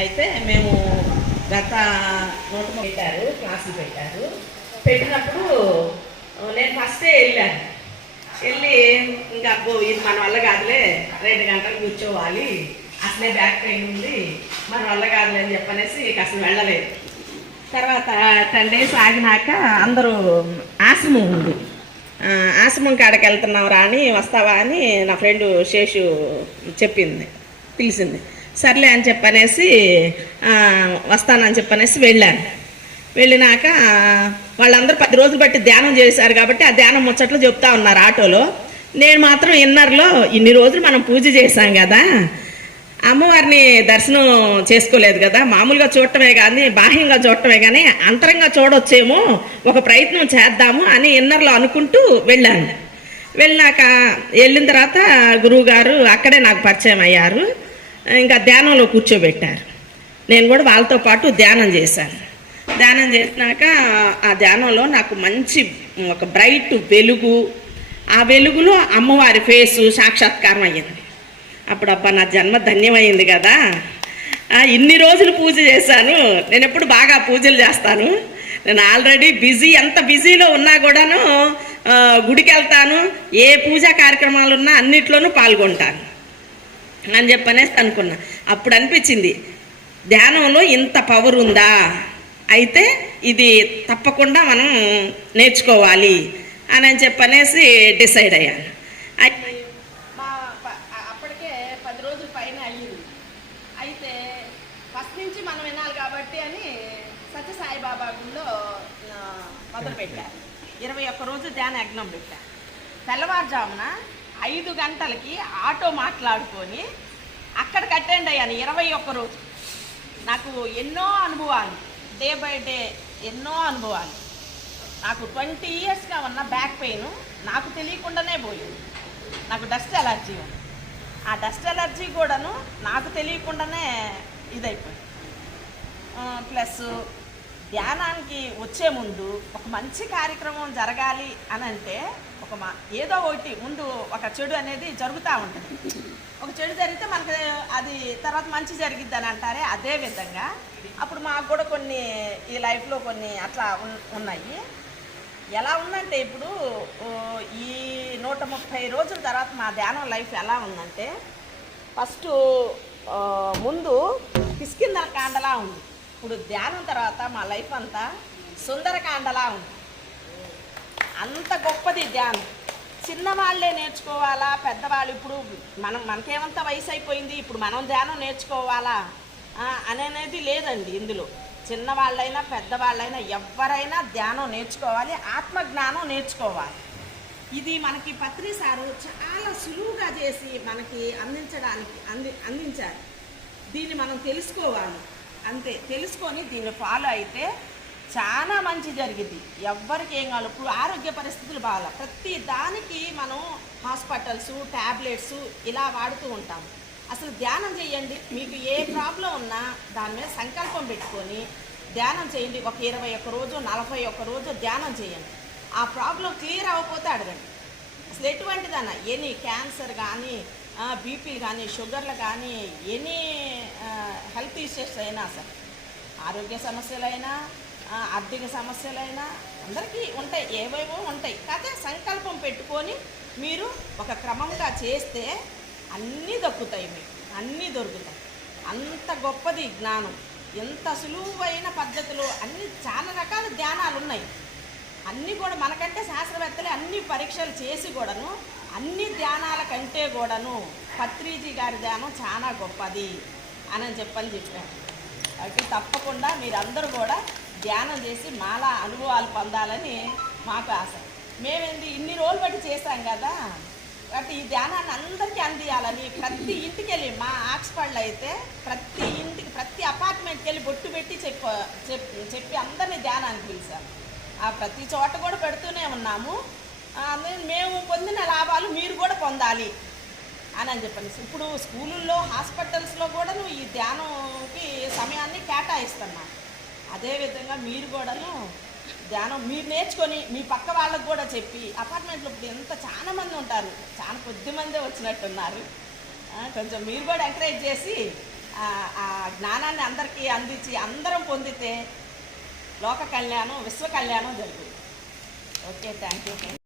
అయితే మేము గత నూట పెట్టారు క్లాసులు పెట్టారు. పెట్టినప్పుడు నేను ఫస్టే వెళ్ళాను. వెళ్ళి ఇంకా అబ్బో ఇది మన వల్ల కాదులే రెండు గంటలు కూర్చోవాలి. అసలే బ్యాక్ పెయిన్ ఉంది మన వల్ల కాదులే అని చెప్పనేసి అసలు వెళ్ళలేదు. తర్వాత టెన్ డేస్ ఆగినాక అందరూ ఆశ్రమం ఉంది. ఆశ్రమం కాడకి వెళ్తున్నావు రా అని వస్తావా అని నా ఫ్రెండ్ శేషు చెప్పింది పిలిచింది. సర్లే అని చెప్పనేసి వస్తానని చెప్పనేసి వెళ్ళాను. వెళ్ళినాక వాళ్ళందరూ పది రోజులు బట్టి ధ్యానం చేశారు కాబట్టి ఆ ధ్యానం ముచ్చట్లు చెప్తా ఉన్నారు ఆటోలో. నేను మాత్రం ఇన్నర్లో ఇన్ని రోజులు మనం పూజ చేశాం కదా అమ్మవారిని దర్శనం చేసుకోలేదు కదా మామూలుగా చూడటమే కానీ బాహ్యంగా చూడటమే కానీ అంతరంగా చూడొచ్చేమో ఒక ప్రయత్నం చేద్దాము అని ఇన్నర్లో అనుకుంటూ వెళ్ళాను. వెళ్ళాక వెళ్ళిన తర్వాత గురువు గారు అక్కడే నాకు పరిచయం అయ్యారు. ఇంకా ధ్యానంలో కూర్చోబెట్టారు. నేను కూడా వాళ్ళతో పాటు ధ్యానం చేశాను. ధ్యానం చేసినాక ఆ ధ్యానంలో నాకు మంచి ఒక బ్రైట్ వెలుగు. ఆ వెలుగులో అమ్మవారి ఫేసు సాక్షాత్కారం అయ్యింది. అప్పుడు అబ్బా నా జన్మ ధన్యమైంది కదా. ఇన్ని రోజులు పూజ చేశాను. నేను ఎప్పుడు బాగా పూజలు చేస్తాను. నేను ఆల్రెడీ బిజీ ఎంత బిజీలో ఉన్నా కూడాను గుడికి వెళ్తాను ఏ పూజా కార్యక్రమాలు ఉన్నా అన్నిట్లోనూ పాల్గొంటాను. అని చెప్పనేసి అనుకున్నా. అప్పుడు అనిపించింది ధ్యానంలో ఇంత పవర్ ఉందా? అయితే ఇది తప్పకుండా మనం నేర్చుకోవాలి. అని అని చెప్పనేసి డిసైడ్ అయ్యాను. అయితే మా ప- అప్పటికే పది రోజుల పైన అయ్యింది. అయితే ఫస్ట్ నుంచి మనం వినాలి కాబట్టి అని సత్య సాయిబాబా గుడిలో మొదలు పెట్టారు ఇరవై ఒక్క రోజు ధ్యాన యజ్ఞం పెట్టారు తెల్లవారుజామున ఐదు గంటలకి ఆటో మాట్లాడుకొని అక్కడ అటెండ్ అయ్యాను ఇరవై ఒక్క రోజు. నాకు ఎన్నో అనుభవాలు డే బై డే ఎన్నో అనుభవాలు. నాకు ట్వంటీ ఇయర్స్గా ఉన్న బ్యాక్ పెయిన్ నాకు తెలియకుండానే పోయింది. నాకు డస్ట్ ఎలర్జీ ఉంది. ఆ డస్ట్ ఎలర్జీ కూడాను నాకు తెలియకుండానే ఇదైపోయింది. ప్లస్ ధ్యానానికి వచ్చే ముందు ఒక మంచి కార్యక్రమం జరగాలి అని అంటే ఒక మా ఏదో ఒకటి ముందు ఒక చెడు అనేది జరుగుతూ ఉంటుంది. ఒక చెడు జరిగితే మనకి అది తర్వాత మంచి జరిగిద్ది అని అంటారే అదే విధంగా అప్పుడు మాకు కూడా కొన్ని ఈ లైఫ్లో కొన్ని అట్లా ఉన్నాయి. ఎలా ఉందంటే ఇప్పుడు ఈ నూట ముప్పై రోజుల తర్వాత మా ధ్యానం లైఫ్ ఎలా ఉందంటే ఫస్ట్ ముందు కిస్కిందల కాండలా ఉంది. ఇప్పుడు ధ్యానం తర్వాత మా లైఫ్ అంతా సుందరకాండలా ఉంది. అంత గొప్పది ధ్యానం. చిన్నవాళ్ళే నేర్చుకోవాలా? పెద్దవాళ్ళు ఇప్పుడు మనం మనకేమంత వయసు అయిపోయింది ఇప్పుడు మనం ధ్యానం నేర్చుకోవాలా? అనేది లేదండి ఇందులో. చిన్నవాళ్ళైనా పెద్దవాళ్ళైనా ఎవరైనా ధ్యానం నేర్చుకోవాలి ఆత్మజ్ఞానం నేర్చుకోవాలి. ఇది మనకి పత్రి సారు చాలా సులువుగా చేసి మనకి అందించడానికి అంది అందించారు. దీన్ని మనం తెలుసుకోవాలి. అంతే తెలుసుకొని దీన్ని ఫాలో అయితే చాలా మంచి జరిగింది. ఎవ్వరికి ఏం కావాలి ఇప్పుడు ఆరోగ్య పరిస్థితులు బాగా ప్రతి దానికి మనం హాస్పిటల్స్ ట్యాబ్లెట్స్ ఇలా వాడుతూ ఉంటాం అసలు ధ్యానం చేయండి. మీకు ఏ ప్రాబ్లం ఉన్నా దాని మీద సంకల్పం పెట్టుకొని ధ్యానం చేయండి. ఒక ఇరవై ఒక్క రోజు నలభై ఒక్క రోజు ధ్యానం చేయండి. ఆ ప్రాబ్లం క్లియర్ అవ్వకపోతే అడగండి. అసలు ఎటువంటిదన్నా ఎనీ క్యాన్సర్ కానీ బీపీలు కానీ షుగర్లు కానీ ఎనీ హెల్త్ ఇష్యూస్ అయినా సరే ఆరోగ్య సమస్యలైనా ఆర్థిక సమస్యలైనా అందరికీ ఉంటాయి ఏవేవో ఉంటాయి. కాకపోతే సంకల్పం పెట్టుకొని మీరు ఒక క్రమంగా చేస్తే అన్నీ దక్కుతాయి మీకు అన్నీ దొరుకుతాయి. అంత గొప్పది జ్ఞానం ఎంత సులువైన పద్ధతిలో అన్ని చాలా రకాల ధ్యానాలు ఉన్నాయి అన్నీ కూడా మనకంటే శాస్త్రవేత్తలే అన్ని పరీక్షలు చేసి కూడాను అన్ని ధ్యానాల కంటే కూడాను పత్రిజీ గారి ధ్యానం చాలా గొప్పది అని చెప్పని చెప్పాను కాబట్టి తప్పకుండా మీరందరూ కూడా ధ్యానం చేసి మాలా అనుభవాలు పొందాలని మాకు ఆశ. మేమేంది ఇన్ని రోజులు బట్టి చేశాం కదా. కాబట్టి ఈ ధ్యానాన్ని అందరికీ అందియాలని ప్రతి ఇంటికి వెళ్ళి మా ఆక్స్ఫర్డ్లో అయితే ప్రతి ఇంటికి ప్రతి అపార్ట్మెంట్కి వెళ్ళి బొట్టు పెట్టి చెప్ప చెప్పి చెప్పి అందరినీ ధ్యానానికి పిలిచాము ఆ ప్రతి చోట కూడా పెడుతూనే ఉన్నాము. మేము పొందిన లాభం పొందాలి అని అని చెప్పండి ఇప్పుడు స్కూళ్ళల్లో హాస్పిటల్స్లో కూడా నువ్వు ఈ ధ్యానంకి సమయాన్ని కేటాయిస్తున్నా అదేవిధంగా మీరు కూడాను ధ్యానం మీరు నేర్చుకొని మీ పక్క వాళ్ళకు కూడా చెప్పి అపార్ట్మెంట్లో ఇప్పుడు ఎంత చాలా మంది ఉంటారు చాలా కొద్ది మందే వచ్చినట్టున్నారు. కొంచెం మీరు కూడా ఎంకరేజ్ చేసి ఆ, ఆ జ్ఞానాన్ని అందరికీ అందించి అందరం పొందితే లోక కళ్యాణం విశ్వ కళ్యాణం జరుగుతుంది. Okay thank you.